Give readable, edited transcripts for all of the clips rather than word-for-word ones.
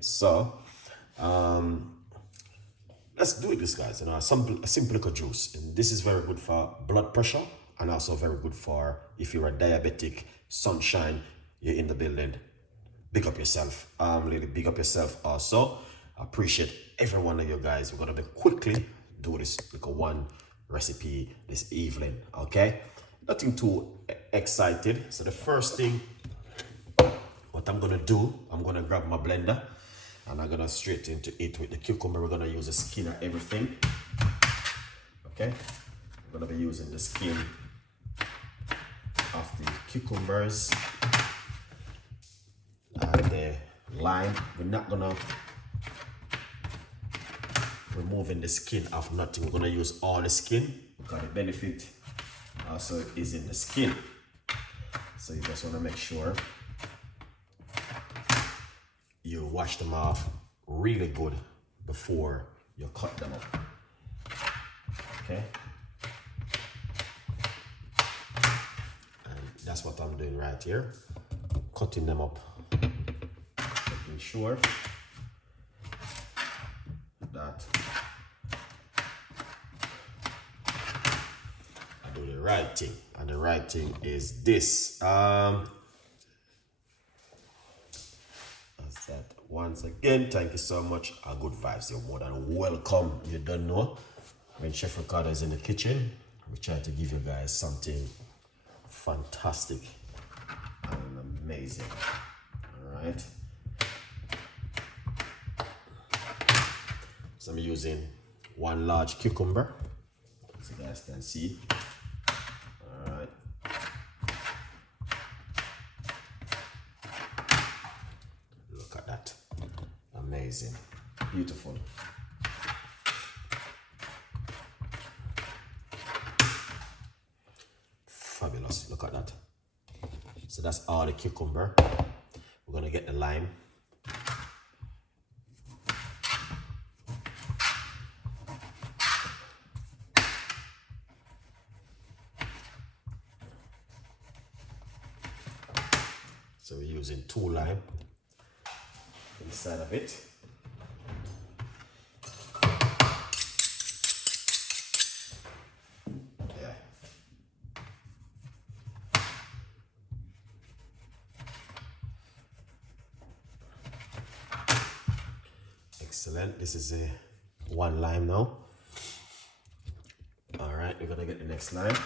So let's do this, guys. A simple liquor juice. And this is very good for blood pressure and also very good for if you're a diabetic. Sunshine, you're in the building. Big up yourself. Really big up yourself also. I appreciate every one of you guys. We're gonna be quickly do this like a one recipe this evening. Okay, nothing too excited. So the first thing, what I'm gonna do, I'm gonna grab my blender and I'm gonna straight into it with the cucumber. We're gonna use the skin and everything. Okay, we're gonna be using the skin of the cucumbers and the lime. We're not gonna removing the skin of nothing. We're gonna use all the skin because the benefit also is in the skin. So you just wanna make sure you wash them off really good before you cut them up. Okay. And that's what I'm doing right here. Cutting them up. Making sure that I do the right thing. And the right thing is this. That once again, thank you so much. Good vibes, you're more than welcome. You don't know, when Chef Ricardo is in the kitchen, we try to give you guys something fantastic and amazing. All right, so I'm using one large cucumber, as you guys can see. All right. Amazing, beautiful. Fabulous, look at that. So that's all the cucumber. We're gonna get the lime. So we're using 2 lime inside of it. Yeah. Excellent. This is a 1 lime now. All right, we're gonna get the next lime.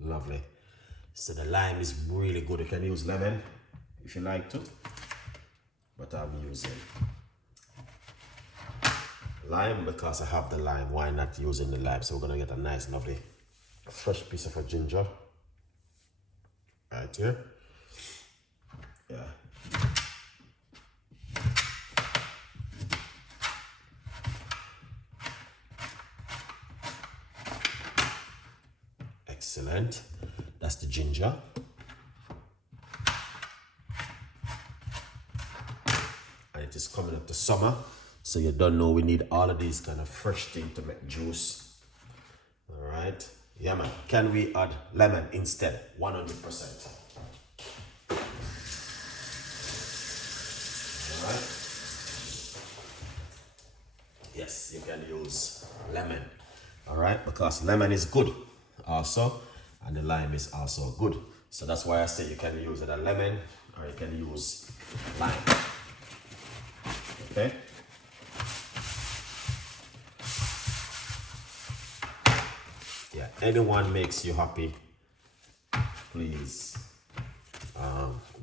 Lovely. So the lime is really good. You can use lemon if you like to, but I'm using lime because I have the lime. Why not using the lime? So we're gonna get a nice, lovely, fresh piece of a ginger right here. Yeah. Excellent. That's the ginger. And it is coming up to summer, so you don't know we need all of these kind of fresh things to make juice. All right. Yeah, man. Can we add lemon instead? 100%. All right. Yes, you can use lemon. All right, because lemon is good also, and the lime is also good. So that's why I say you can use either lemon or you can use lime. Okay. Yeah, anyone makes you happy, please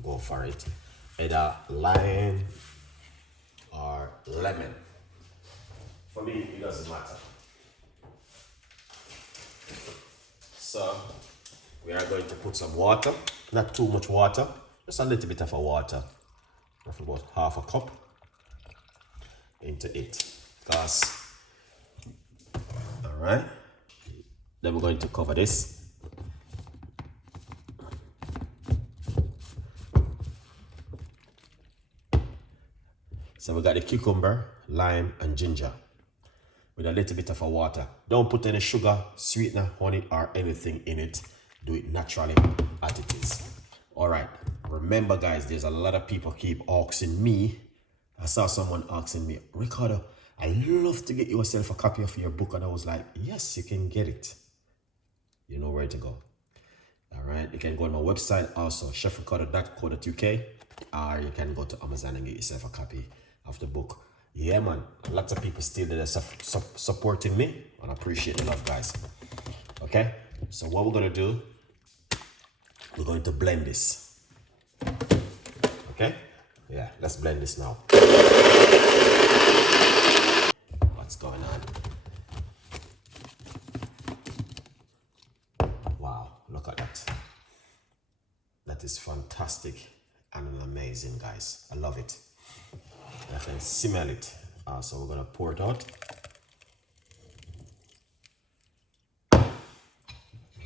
go for it. Either lime or lemon. For me, it doesn't matter. So we are going to put some water, not too much water, just a little bit of a water, roughly about half a cup into it. Because, all right, then we're going to cover this. So we got the cucumber, lime, and ginger. with a little bit of a water. Don't put any sugar, sweetener, honey, or anything in it. Do it naturally as it is. All right. Remember, guys, there's a lot of people keep asking me. I saw someone asking me, Ricardo, I'd love to get yourself a copy of your book. And I was like, yes, you can get it. You know where to go. All right. You can go on my website also, chefricardo.co.uk, or you can go to Amazon and get yourself a copy of the book. Yeah, man. Lots of people still there supporting me, and I appreciate the love, guys. Okay. So what we're going to do, we're going to blend this. Okay. Yeah. Let's blend this now. What's going on? Wow, look at that. That is fantastic and amazing, guys. I love it. I can smell it. So we're gonna pour it out. All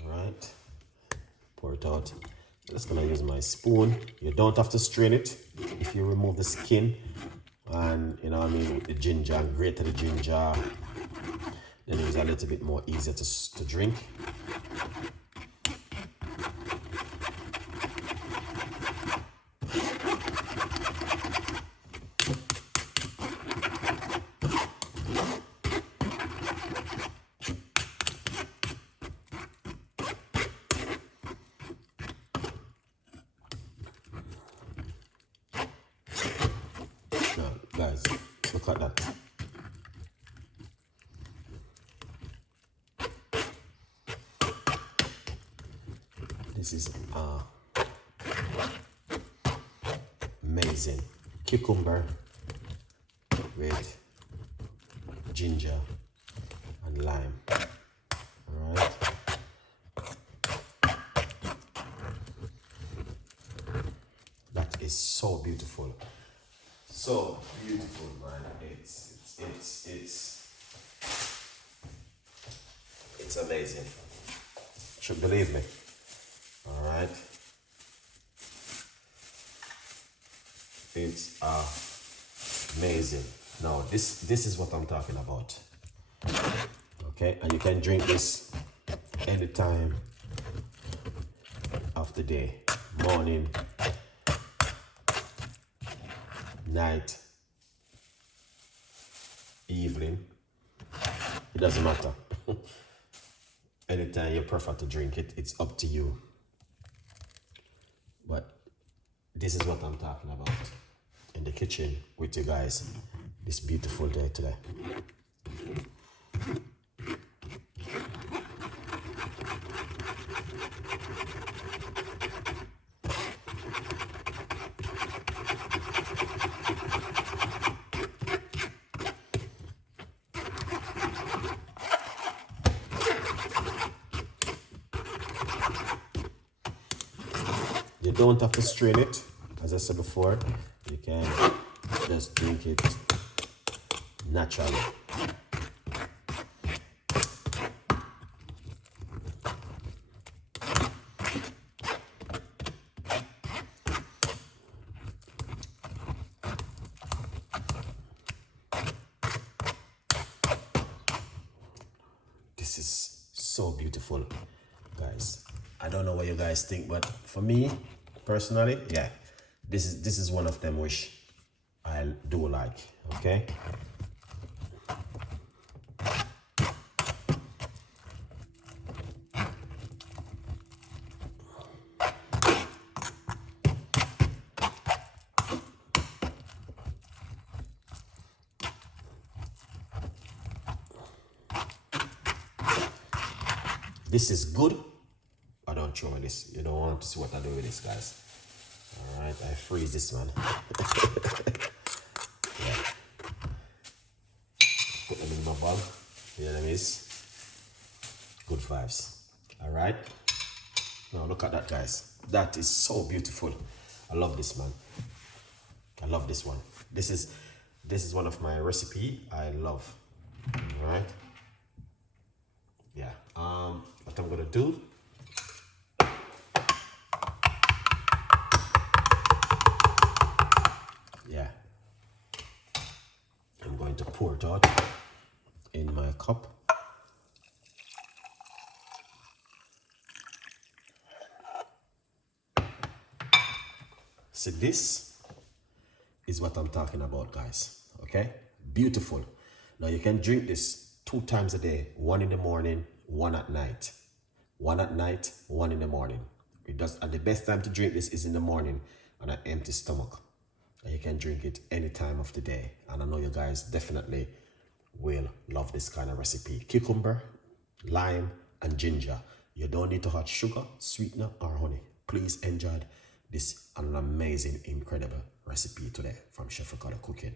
right, pour it out. I'm just gonna use my spoon. You don't have to strain it if you remove the skin, and you know what I mean, with the ginger and grate the ginger, then it's a little bit more easier to drink. Now, guys, look at that. This is amazing. Cucumber with ginger and lime. All right. That is so beautiful. So beautiful, man. It's amazing. Should believe me. All right. It's amazing. Now this is what I'm talking about. Okay, and you can drink this anytime of the day, morning, night, evening. It doesn't matter. Anytime you prefer to drink it, it's up to you. But this is what I'm talking about in the kitchen with you guys this beautiful day today. You don't have to strain it, as I said before. You can just drink it naturally. This is so beautiful, guys. I don't know what you guys think, but for me personally, yeah, this is one of them which I do like. Okay. This is good. I don't throw this. You don't want to see what I do with this, guys. All right, I freeze this, man. Yeah. Put them in my bag. Here them is. Good vibes. All right. Now look at that, guys. That is so beautiful. I love this, man. I love this one. This is one of my recipe I love. All right. Yeah. What I'm gonna do. Yeah. I'm going to pour it out in my cup. See, this is what I'm talking about, guys. Okay? Beautiful. Now you can drink this 2 times a day, one in the morning, one at night. One at night, one in the morning. It does, and the best time to drink this is in the morning on an empty stomach. And you can drink it any time of the day. And I know you guys definitely will love this kind of recipe. Cucumber, lime, and ginger. You don't need to add sugar, sweetener, or honey. Please enjoy this an amazing, incredible recipe today from Chef Ricardo Cooking.